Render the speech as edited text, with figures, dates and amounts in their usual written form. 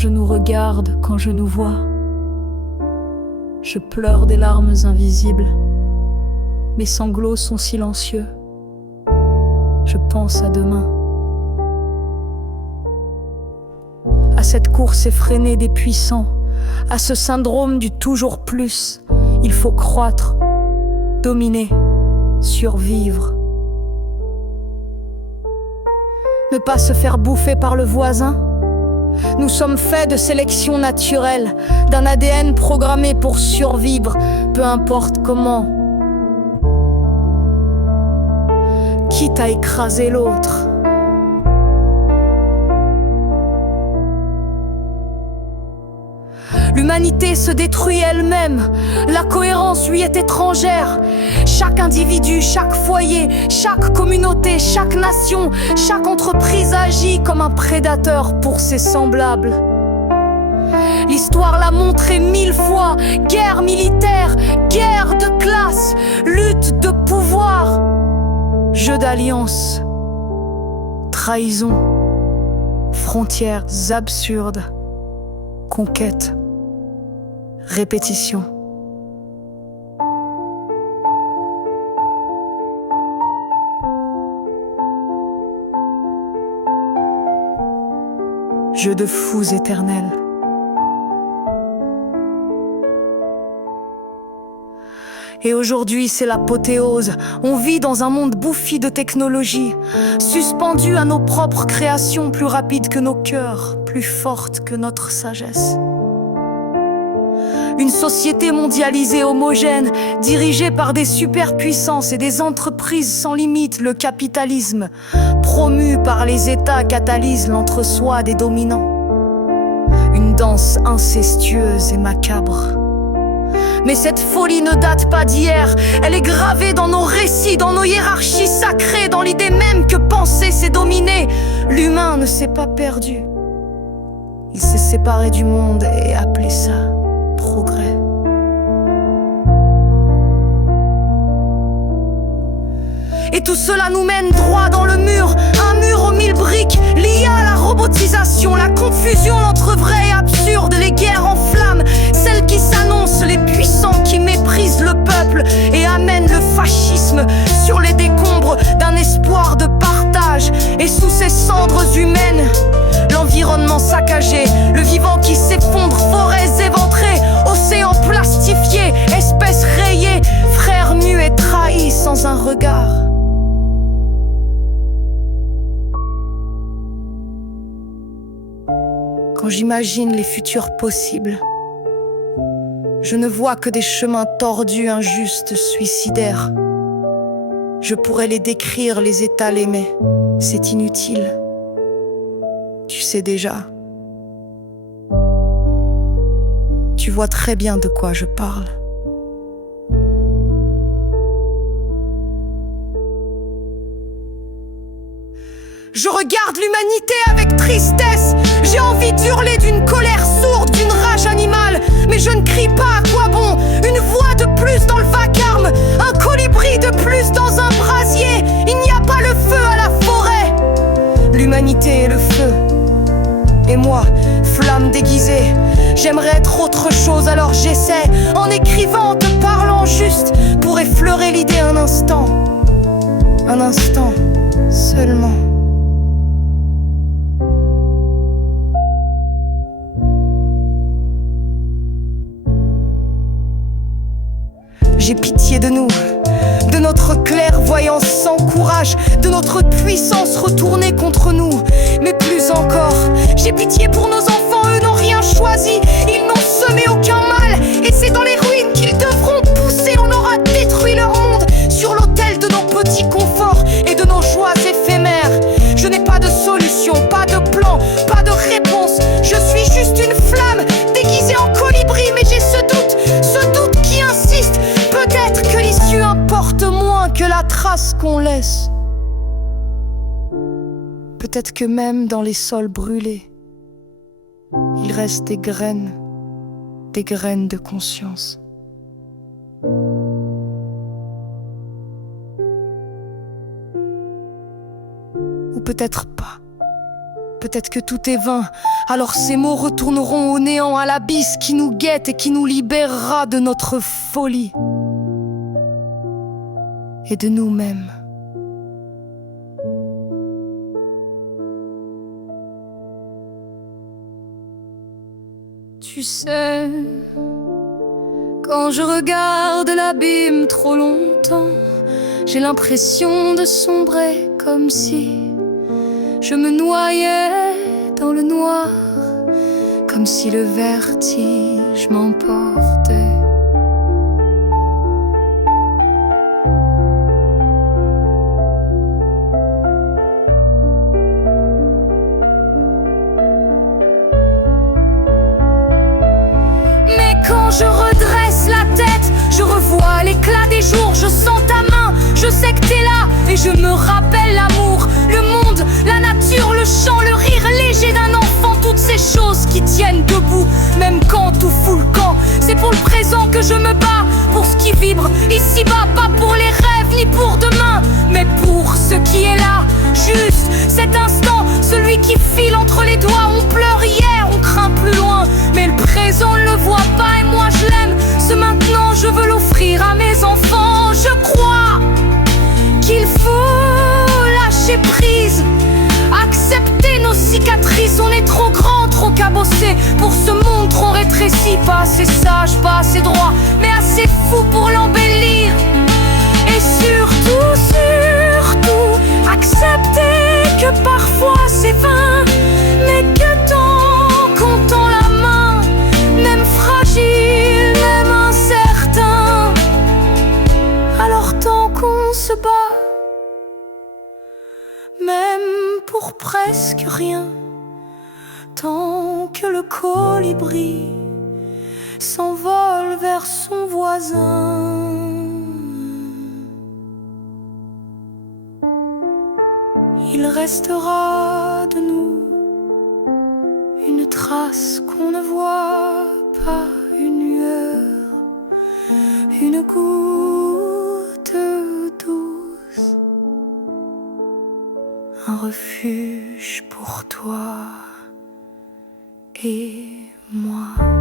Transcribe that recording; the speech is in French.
je nous regarde, quand je nous vois. Je pleure des larmes invisibles. Mes sanglots sont silencieux. Je pense à demain. À cette course effrénée des puissants, à ce syndrome du toujours plus. Il faut croître, dominer, survivre. Ne pas se faire bouffer par le voisin. Nous sommes faits de sélection naturelle, d'un ADN programmé pour survivre, peu importe comment. Quitte à écraser l'autre. L'humanité se détruit elle-même, la cohérence lui est étrangère. Chaque individu, chaque foyer, chaque communauté, chaque nation, chaque entreprise agit comme un prédateur pour ses semblables. L'histoire l'a montré 1000 fois, guerre militaire, guerre de classe, lutte de pouvoir, jeu d'alliance, trahison, frontières absurdes, conquête. Répétition. Jeu de fous éternels. Et aujourd'hui, c'est l'apothéose. On vit dans un monde bouffi de technologie, suspendu à nos propres créations, plus rapides que nos cœurs, plus fortes que notre sagesse. Une société mondialisée homogène, dirigée par des superpuissances et des entreprises sans limite, le capitalisme, promu par les États, catalyse l'entre-soi des dominants. Une danse incestueuse et macabre. Mais cette folie ne date pas d'hier, elle est gravée dans nos récits, dans nos hiérarchies sacrées, dans l'idée même que penser c'est dominer. L'humain ne s'est pas perdu. Il s'est séparé du monde et appelé ça progrès. Et tout cela nous mène droit dans le mur, un mur aux 1000 briques, lié à la robotisation, la confusion entre vrai et absurde, les guerres en flammes, celles qui s'annoncent, les puissants qui méprisent le peuple et amènent le fascisme sur les décombres d'un espoir de partage. Et sous ces cendres humaines, l'environnement saccagé, le vivant qui s'effondre, forêts éventrées, océans plastifiés, espèces rayées, frères nus et trahis sans un regard. Quand j'imagine les futurs possibles, je ne vois que des chemins tordus, injustes, suicidaires. Je pourrais les décrire, les étaler, mais c'est inutile. Tu sais déjà. Tu vois très bien de quoi je parle. Je regarde l'humanité avec tristesse. J'ai envie d'hurler d'une colère sourde, d'une rage animale. Mais je ne crie pas, à quoi bon? Une voix de plus dans le vacarme, un colibri de plus dans un brasier. Il n'y a pas le feu à la forêt. L'humanité est le feu. Et moi, flamme déguisée. J'aimerais être autre chose, alors j'essaie, en écrivant, en te parlant juste, pour effleurer l'idée un instant seulement. J'ai pitié de nous, de notre clairvoyance sans courage, de notre puissance retournée contre nous. Mais plus encore, j'ai pitié pour nos enfants, eux n'ont rien choisi, ils n'ont semé aucun mal. Et c'est dans les ruines qu'ils devront pousser, on aura détruit leur monde sur l'autel de nos petits conforts et de nos joies éphémères. Je n'ai pas de solution, pas de plan, pas de réponse. Je suis juste une flamme déguisée en colibri, mais j'ai ce doute qui insiste. Peut-être que l'issue importe moins que la trace qu'on laisse. Peut-être que même dans les sols brûlés, il reste des graines de conscience. Ou peut-être pas. peut-être que tout est vain. Alors ces mots retourneront au néant, à l'abysse qui nous guette et qui nous libérera de notre folie et de nous-mêmes. Tu sais, quand je regarde l'abîme trop longtemps, j'ai l'impression de sombrer comme si je me noyais dans le noir, comme si le vertige m'emportait. Quand je redresse la tête, je revois l'éclat des jours. Je sens ta main, je sais que t'es là, et je me rappelle l'amour, le monde, la nature, le chant, le rire léger d'un enfant. Toutes ces choses qui tiennent debout, même quand tout fout le camp. C'est pour le présent que je me bats, pour ce qui vibre ici-bas. Pas pour les rêves ni pour demain, mais pour ce qui est là, juste cet instant. Celui qui file entre les doigts. On pleure hier, on craint plus loin, mais le présent ne le voit pas et moi je l'aime. Ce maintenant je veux l'offrir à mes enfants. Je crois qu'il faut lâcher prise, accepter nos cicatrices. On est trop grand, trop cabossé pour ce monde trop rétréci. Pas assez sage, pas assez droit, mais assez fou pour l'embellir. Et surtout, surtout, accepter que parfois c'est vain, mais que tant qu'on tend la main, même fragile, même incertain, alors tant qu'on se bat, même pour presque rien, tant que le colibri s'envole vers son voisin, il restera de nous une trace qu'on ne voit pas, une lueur, une goutte douce, un refuge pour toi et moi.